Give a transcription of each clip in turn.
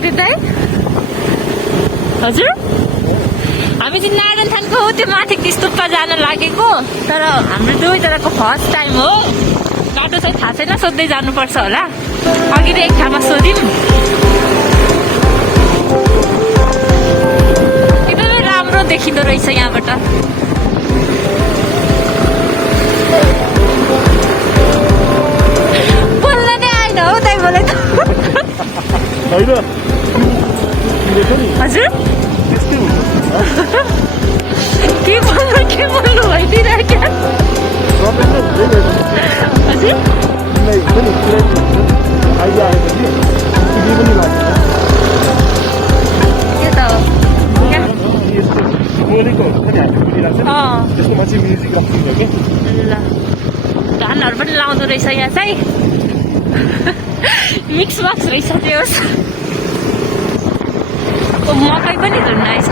Excited है हजुर हामी चाहिँ नारायण थानको त्यो माथि स्तूपमा जान लागेको तर हाम्रो दुवैजनाको फर्स्ट टाइम हो बाटो चाहिँ थाहा छैन सोध्दै जानुपर्छ होला अघि एक ठाउँमा सोध्यौँ एकदमै राम्रो देखिँदो रहेछ यहाँबाट बोल्न नै आएन हौ दाइ बोले त हजुर के बोल्नु भइदिइरहेको हजुर के त ल धानहरू पनि लाउँदो रहेछ यहाँ चाहिँ मिक्स बक्स रहेछ त्यो मकै पनि धुन्न आएछ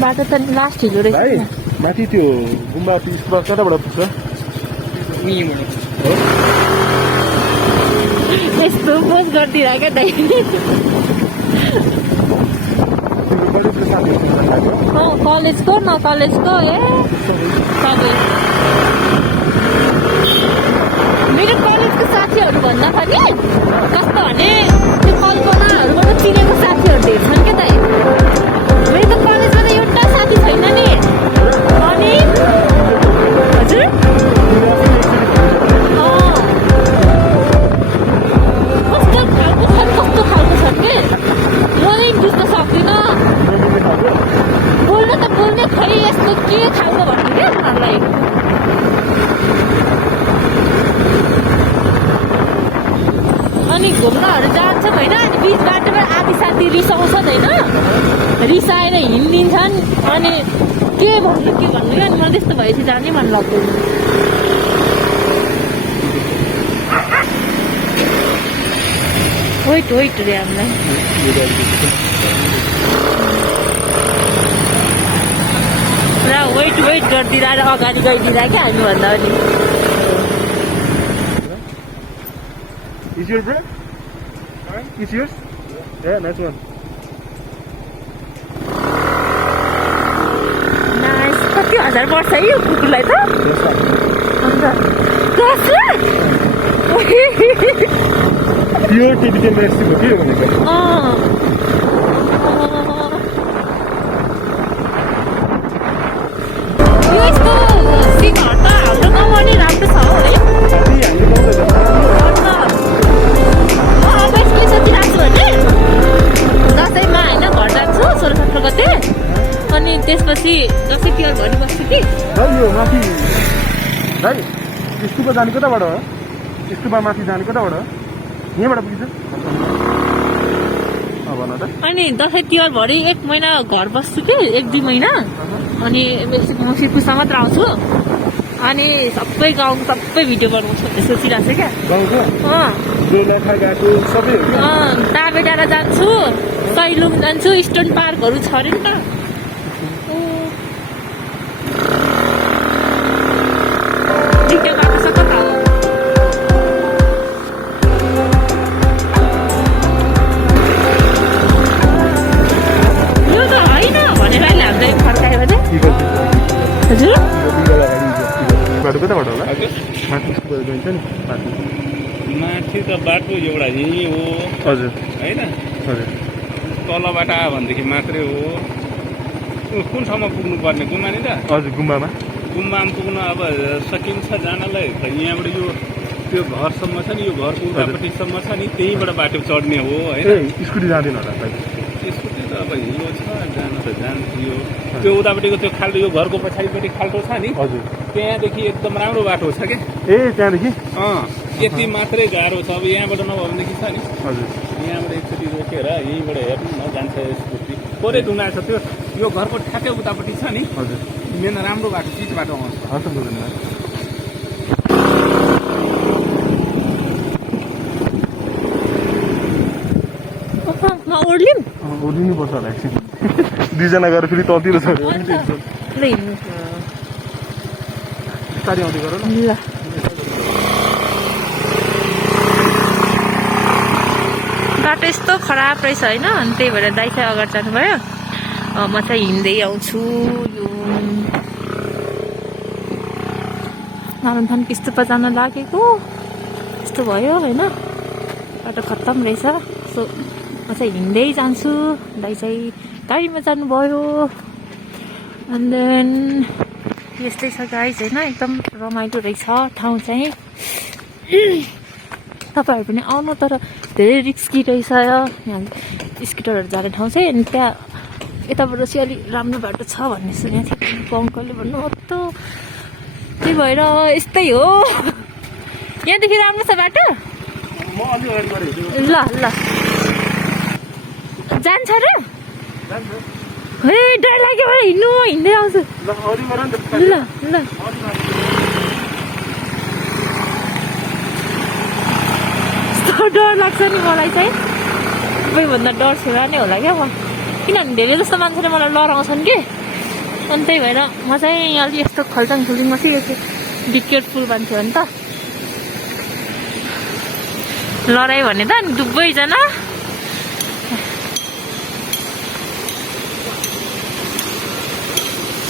बाटो त लास्ट हिलो रहेछ माथि त्यो गुम्बा कताबाट पुग्छ यस्तो पोज गरिदिएर क्या दाइ कलेजको न कलेजको ए सबै मेरो कलेजको साथीहरू भन्दा पनि कस्तो भने त्यो कल्पनाहरूबाट चिनेको साथीहरू धेरै छन् क्या दाइ मेरो त कलेजमा त एउटा साथी छैन नि अनि हजुर कस्तो खालको छन् कि मलाई बुझ्न सक्दिनँ बोल्न त बोल्ने खै यस्तो के खालको भन्नु क्या उनीहरूलाई अनि घुम्नहरू जान्छौँ होइन अनि बिच बाटोमा आधी साथी रिसाउँछन् होइन रिसाएर हिँडिदिन्छन् अनि के भन्नु क्या अनि मलाई त्यस्तो भएपछि जानै मन लाग्दैन वेट रे हामीलाई पुरा वेट गरिदिएर अगाडि गइदिएर क्या हामीभन्दा पनि Is your bread? Is yours? Yeah, nice one. Nice. कति हजार वर्ष है यो कुकुरलाई त अन्त 10 लाख प्योर टिबेटन रेसिपी हो के भनेको यो यस्तो सिङहरु त हाम्रो गाउँमा नि राम्रो छ हो है दसैँमा होइन घर जान्छु 16-17 गते अनि त्यसपछि दसैँ तिहार भरि बस्छु कि यो माथि भाइ स्तूपमा जाने कताबाट हो स्तूपमा माथि जाने कताबाट हो यहाँबाट पुगिन्छ भन त अनि दसैँ तिहार भरि 1 महिना घर बस्छु कि 1-2 महिना अनि मौसी पुसा मात्र आउँछु अनि सबै गाउँको सबै भिडियो बनाउँछु भन्ने सोचिरहेको छु क्या ताबे डाँडा जान्छु सैलुङ जान्छु स्टोन पार्कहरू छ अरे नि त टिकट बाटो छ कता हो यो त होइन भनेर अहिले हामीलाई फर्कायो भने हजुर बाटो कताबाट होला माथि गइन्छ नि माथि त बाटो एउटा यही हो हजुर होइन हजुर तलबाट आयो भनेदेखि मात्रै हो कुनसम्म पुग्नुपर्ने गुम्बा नि त हजुर गुम्बामा पुग्न अब सकिन्छ जानलाई यहाँबाट यो त्यो घरसम्म छ नि यो घरको उतापट्टिसम्म छ नि त्यहीबाट बाटो चढ्ने हो होइन स्कुटी जाँदैन होला स्कुटी त अब हिलो छ जान त जान्थ्यो त्यो उतापट्टिको त्यो खाल्टो यो घरको पछाडिपट्टि खाल्टो छ नि हजुर त्यहाँदेखि एकदम राम्रो बाटो छ क्या त्यहाँदेखि यति मात्रै गाह्रो छ अब यहाँबाट नभयो भनेदेखि छ नि हजुर यहाँबाट एकचोटि रोकेर यहीँबाट हेर्नु न जान्छ स्कुटी थोरै ढुङ्गा छ त्यो यो घरको ठ्याक्कै उतापट्टि छ नि हजुर मेन राम्रो बाटो चिज बाटो आउँछ ओर्लिनु पर्छ होला एकछिन 2 जना गएर फेरि ततिर छ बिस्तारै आउँदै गर न बाटो यस्तो खराब रहेछ होइन अनि त्यही भएर दाइ चाहिँ अगाडि जानुभयो म चाहिँ हिँड्दै आउँछु यो नारायण किस्तुपा जान लागेको यस्तो भयो होइन बाटो खत्तम रहेछ सो म चाहिँ हिँड्दै जान्छु दाइ चाहिँ गाडीमा जानुभयो एन्ड देन यस्तै छ गाइज होइन एकदम रमाइलो रहेछ ठाउँ चाहिँ तपाईँहरू पनि आउनु तर धेरै रिस्की रहेछ यहाँ स्कुटरहरू जाने ठाउँ चाहिँ अनि त्यहाँ यताबाट चाहिँ अलिक राम्रो बाटो छ भन्ने सुनेको थिएँ अङ्कलले भन्नु हो त त्यही भएर यस्तै हो यहाँदेखि राम्रो छ बाटो ल ल जान्छ र है डर लाग्यो हिँड्नु हिँड्दै आउँछु ल ल डर लाग्छ नि मलाई चाहिँ सबैभन्दा डर छोरा नै होला क्या म किनभने धेरै जस्तो मान्छेले मलाई लडाउँछन् कि अनि त्यही भएर म चाहिँ अलिक यस्तो खल्चाङ खुल्चिङमा सिकेको बी केयरफुल मान्छे हो नि त लडाइ भने त अनि दुवैजना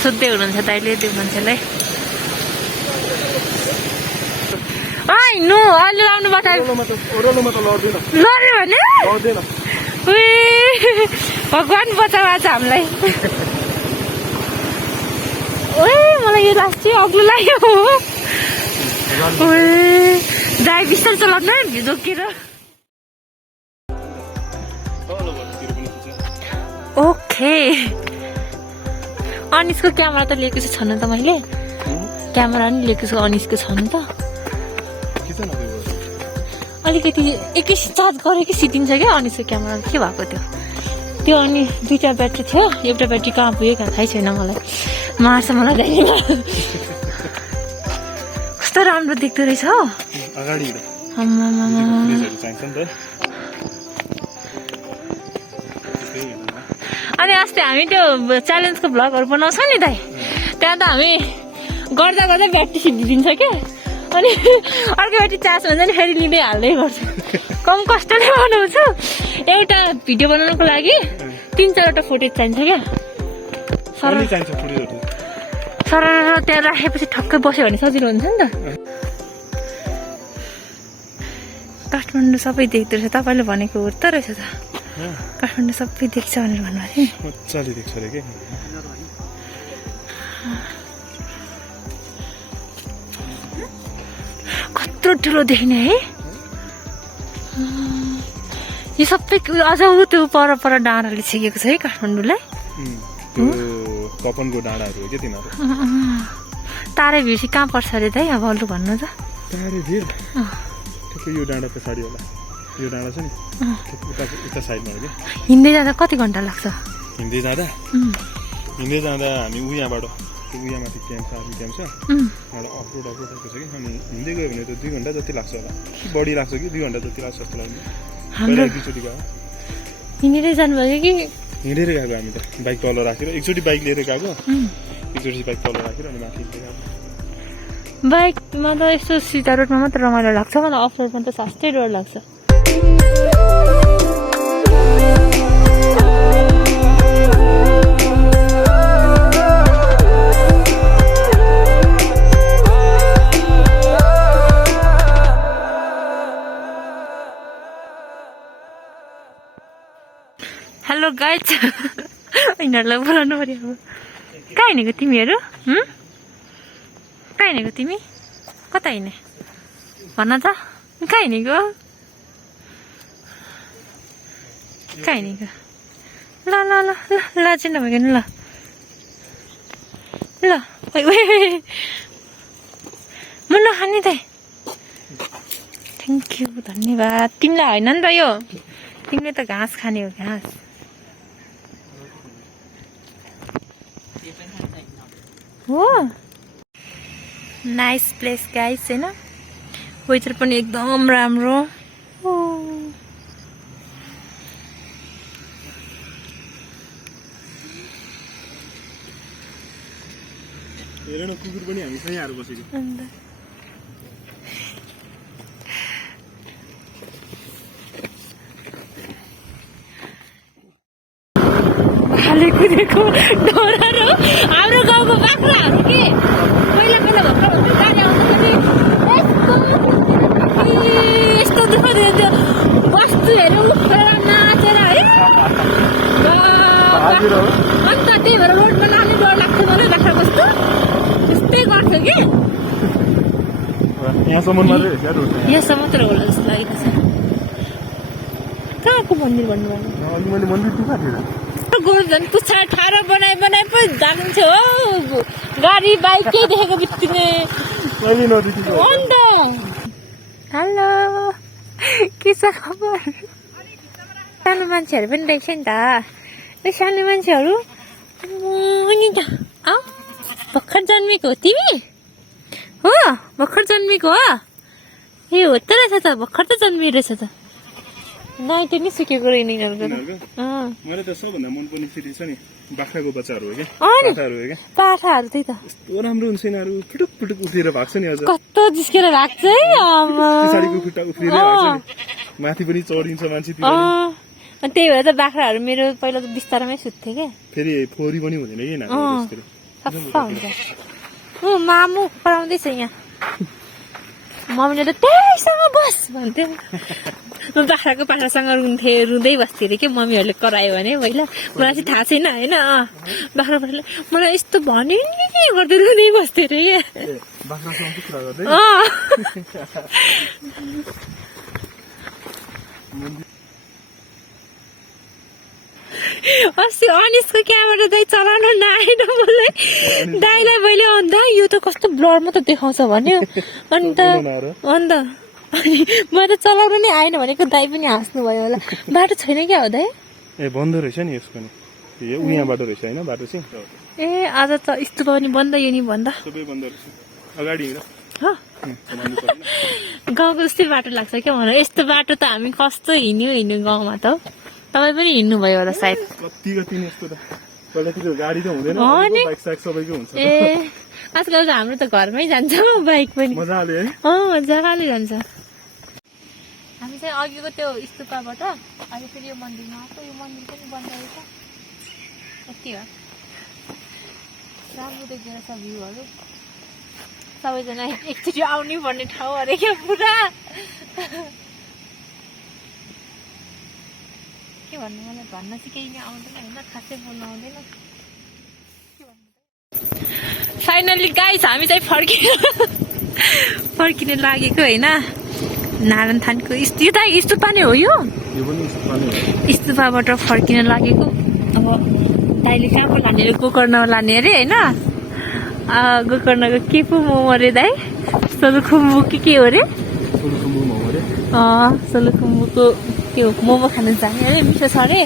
सोध्दै हुनुहुन्छ दाइले त्यो मान्छेलाई हिँड्नु अहिले लाउनु लड्यो भने भगवान् बचाउ आज हामीलाई मलाई यो लाग्छ अग्लो लाग्यो दाइ बिस्तारै चलाउनु है झोकेर ओके अनिसको क्यामेरा त लिएको छ न त मैले क्यामेरा नि लिएको छु अनिसको छ नि त अलिकति एकैछिन चार्ज गरेकै सिद्धिन्छ क्या अनिसको क्यामेरा के भएको त्यो अनि दुईवटा ब्याट्री थियो एउटा ब्याट्री कहाँ पुग्यो कहाँ थाहै छैन मलाई मार्छ मलाई दाइले कस्तो राम्रो देख्दो रहेछ हो अनि अस्ति हामी त्यो च्यालेन्जको भ्लगहरू बनाउँछौँ नि दाइ त्यहाँ त हामी गर्दा गर्दा ब्याट्री सिद्धिदिन्छ क्या अनि अर्को ब्याट्री चार्ज हुन्छ नि फेरि लिँदै हाल्दै गर्छु कम कष्टले बनाउँछु एउटा भिडियो बनाउनको लागि 3-4वटा फुटेज चाहिन्छ क्या सर त्यहाँ राखेपछि ठक्कै बस्यो भने सजिलो हुन्छ नि त काठमाडौँ सबै देख्दो रहेछ तपाईँले भनेको हो त रहेछ त काठमाडौँ सबै देख्छ भनेर भन्नुभएको थियो कत्रो ठुलो देख्ने है यो सबै अझ ऊ त्यो पर डाँडाले छेकेको छ है काठमाडौँलाई कपनको डाँडाहरू हो क्या तिनीहरू तारे भिर कहाँ पर्छ अरे दाइ अब अरू भन्नु त तारे भिर यो डाँडा पछाडि होला यो डाँडा छ नि उता साइडमा हो क्या हिँड्दै जाँदा कति घन्टा लाग्छ हिँड्दै जाँदा हामी उयाँबाट उयाँमाथि क्याम्प छ आर्मी क्याम्प छ एउटा अफरोड आएको छ कि अनि हिँड्दै गयो भने त 2 घन्टा जति लाग्छ होला बढी लाग्छ कि 2 घन्टा जति लाग्छ जस्तो लाग्यो हाम्रो एकचोटि गयो हिँडेरै जानुभयो कि हिँडेरै गएको हामी त बाइक तल राखेर एकचोटि बाइक लिएर गएको एकचोटि बाइक तल राखेर अनि माथि गएको बाइकमा त यस्तो सिधा रोडमा मात्र रमाइलो लाग्छ मलाई अफ रोडमा त सास्तै डर लाग्छ हेलो गाइज यिनीहरूलाई बोलाउनु पर्यो अब कहाँ हिँडेको तिमीहरू कहाँ हिँडेको तिमी कता हिँडे भन त कहाँ हिँडेको कहाँ हिँडेको ल ल ल ल ल चाहिँ नभएको नि ल ल म नखाने दाइ थ्याङ्क यू धन्यवाद तिमीलाई होइन नि त यो तिमीले त घाँस खाने हो घाँस हो नाइस प्लेस गाइस हैन वेदर पनि एकदम राम्रो हेरेन कुकुर पनि हामी सँगै आएर बसेको कुदेको डोरारो हाम्रो गाउँको बाख्राहरू के पहिला पहिला भर्खर हुन्थ्यो गाडी आउँदाखेरि यस्तो दुःख दिन्थ्यो वस्तुहरू उफ्रेर नाचेर है अन्त त्यही भएर रोडमा लाने डर लाग्थ्यो मलाई बाख्रा कस्तो त्यस्तै गर्थ्यो कि यहाँसम्म मात्रै रहेछ यार यहाँसम्म मात्र होला जस्तो लागेको छ कहाँको मन्दिर भन्नुभयो अनि मैले मन्दिर दुखाएको थिएन गोर्धन पुच्छा ठाडो बनाइ बनाइ पो जान्थ्यो हो गाडी बाइक केही देखेको बित्तिकै अहिले नदेखिको अन्त हेलो के छ खबर सानो मान्छेहरू पनि रहेछ नि त ए सानो मान्छेहरू नि त आ भर्खर जन्मेको हो तिमी हो भर्खर जन्मेको हो ए हो त रहेछ त भर्खर त जन्मिएको रहेछ त नाइटे नि सुकेको रहेन यिनीहरूको मलाई त सबभन्दा मनपर्ने फेरि छ नि बाख्राको बच्चाहरू हो क्या अनि पाठाहरू हो क्या पाठाहरू त्यही त यस्तो राम्रो हुन्छ यिनीहरू पुटुक पुटुक उफ्रिएर भाग्छ नि अझ कस्तो जिस्केर भाग्छ है पछाडिको खुट्टा उफ्रिएर भाग्छ नि माथि पनि चढिन्छ मान्छेतिर त्यही भएर त बाख्राहरू मेरो पहिला त बिस्तारमै सुत्थे क्या फेरि फोहोरी पनि हुँदैन कि सफा हुन्छ मामु पढाउँदैछ यहाँ मम्मीले त त्यहीसँग बस भन्थ्यो म बाख्राको पाठासँग रुँदै बस्थेँ अरे क्या मम्मीहरूले करायो भने पहिला मलाई चाहिँ थाहा छैन होइन बाख्रा पाठाले मलाई यस्तो भन्यो नि गर्दै रुँदै बस्थेँ अरे अस्ति अनिसको क्यामेरा दाइ चलाउन नआएन मलाई दाइलाई मैले अन्त यो त कस्तो ब्लर मात्र देखाउँछ भन्यो अनि त अनि म त चलाउनु नै आएन भनेको दाइ पनि हाँस्नु भयो होला बाटो छैन क्या हो दाइ ए बन्द रहेछ नि यसको नि यो उहाँ बाटो रहेछ होइन बाटो चाहिँ ए आज त स्तूप पनि बन्द यो नि बन्द सबै बन्द रहेछ अगाडि गाउँको जस्तै बाटो लाग्छ क्या मलाई यस्तो बाटो त हामी कस्तो हिँड्यो गाउँमा त तपाईँ पनि हिँड्नुभयो होला सायद कति यस्तो त पहिलातिर गाडी त हुँदैन बाइक साइक सबैको हुन्छ ए आजकल त हाम्रो त घरमै जान्छ बाइक पनि मजाले है मजाले जान्छ हामी चाहिँ अघिको त्यो स्तूपबाट अहिले फेरि यो मन्दिरमा आएको यो मन्दिर पनि बन्द रहेछ यति हो राम्रो देख्दो रहेछ भ्यूहरू सबैजना एकचोटि आउनै पर्ने ठाउँ अरे क्या पुरा के भन्नु मलाई भन्न चाहिँ केही आउँदैन होइन खासै बोल्नु आउँदैन फाइनली गाइस हामी चाहिँ फर्किन लागेको होइन नारायण थानको स्तूपा नै हो यो स्तूपाबाट फर्किन लागेको अब दाइले कहाँ पो लाने अरे गोकर्ण लाने अरे होइन गोकर्णको के पो मोमो अरे दाइ सोलुखुम्बु के हो अरे सोलुखुम्बुको के हो मोमो खानु जाने अरे मिठो छ अरे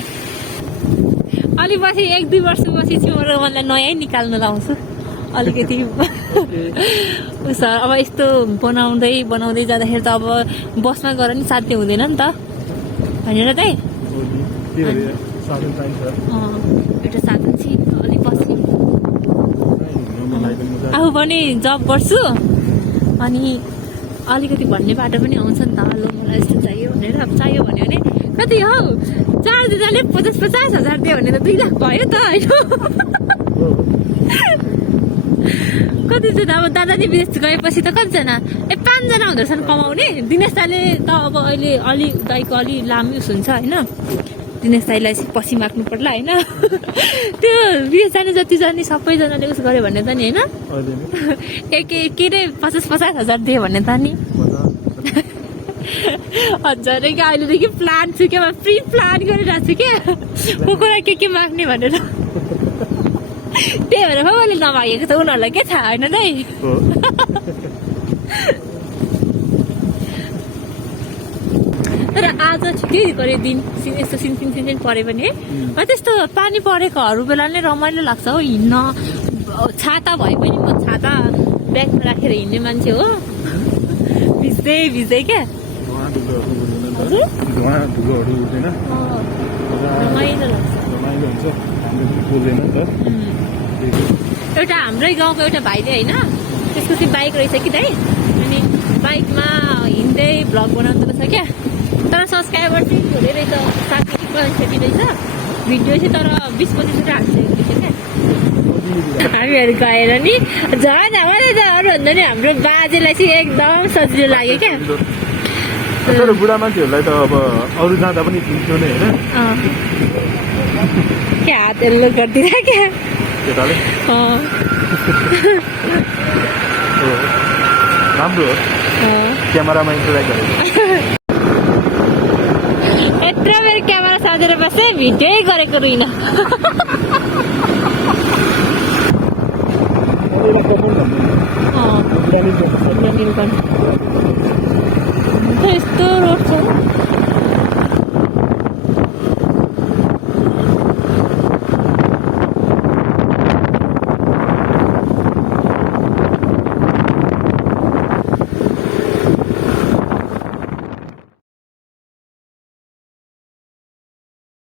अलि पछि 1-2 वर्षपछि चाहिँ मलाई नयाँ निकाल्नु लाउँछु अलिकति उसो अब यस्तो बनाउँदै जाँदाखेरि त अब बसमा गएर नि साध्य हुँदैन नि त भनेर दाइ एउटा साधन छ अलिक पछि आफू पनि जब गर्छु अनि अलिकति भन्ने बाटो पनि आउँछ नि त ल मलाई यस्तो चाहियो भनेर अब चाहियो भन्यो भने कति हौ 4 दिनाले 50,000 दियो भने त 2 लाख भयो त होइन कति चाहिँ अब दादाजी विदेश गएपछि त कतिजना 5 जना हुँदो रहेछन् कमाउने दिनेश दाइले त अब अहिले अलि दाइको अलि लामो उस हुन्छ होइन दिनेश दाइलाई पछि माग्नु पर्ला होइन त्यो विदेश जाने जति जाने सबैजनाले उस गर्यो भने त नि होइन के अरे 50,000 दियो भने त नि हजारै क्या अहिलेदेखि प्लान छु क्या प्रि प्लान गरिरहेको छु क्या को कुरा के माग्ने भनेर त्यही भएर मैले नमागेको त उनीहरूलाई के थाहा होइन दाइ तर आज छिटै गरे दिन यस्तो सिनसिन परे पनि त्यस्तो पानी परेकोहरू बेला नै रमाइलो लाग्छ हो हिँड्न छाता भए पनि म छाता ब्यागमा राखेर हिँड्ने मान्छे हो भिज्दै क्या रमाइलो लाग्छ एउटा हाम्रै गाउँको एउटा भाइले होइन त्यसको चाहिँ बाइक रहेछ कि दाइ अनि बाइकमा हिँड्दै भ्लग बनाउँदो रहेछ क्या तर सब्सक्राइबर चाहिँ धेरै रहेछ 7 रहेछ भिडियो चाहिँ तर 20-25 हाल्छ क्या हामीहरू गएर नि झन् मलाई त अरूभन्दा नि हाम्रो बाजेलाई चाहिँ एकदम सजिलो लाग्यो क्या तर बुढा मान्छेहरूलाई त अब अरू जाँदा पनि चिन्थ्यो नै होइन क्या हातहरू गरिदिँदा क्या केटाले राम्रो हो क्यामेरामा इन्टरेक्ट गरेको यत्रो बेर क्यामेरा साँधेर बसेँ भिडियो गरेको रुइन यस्तो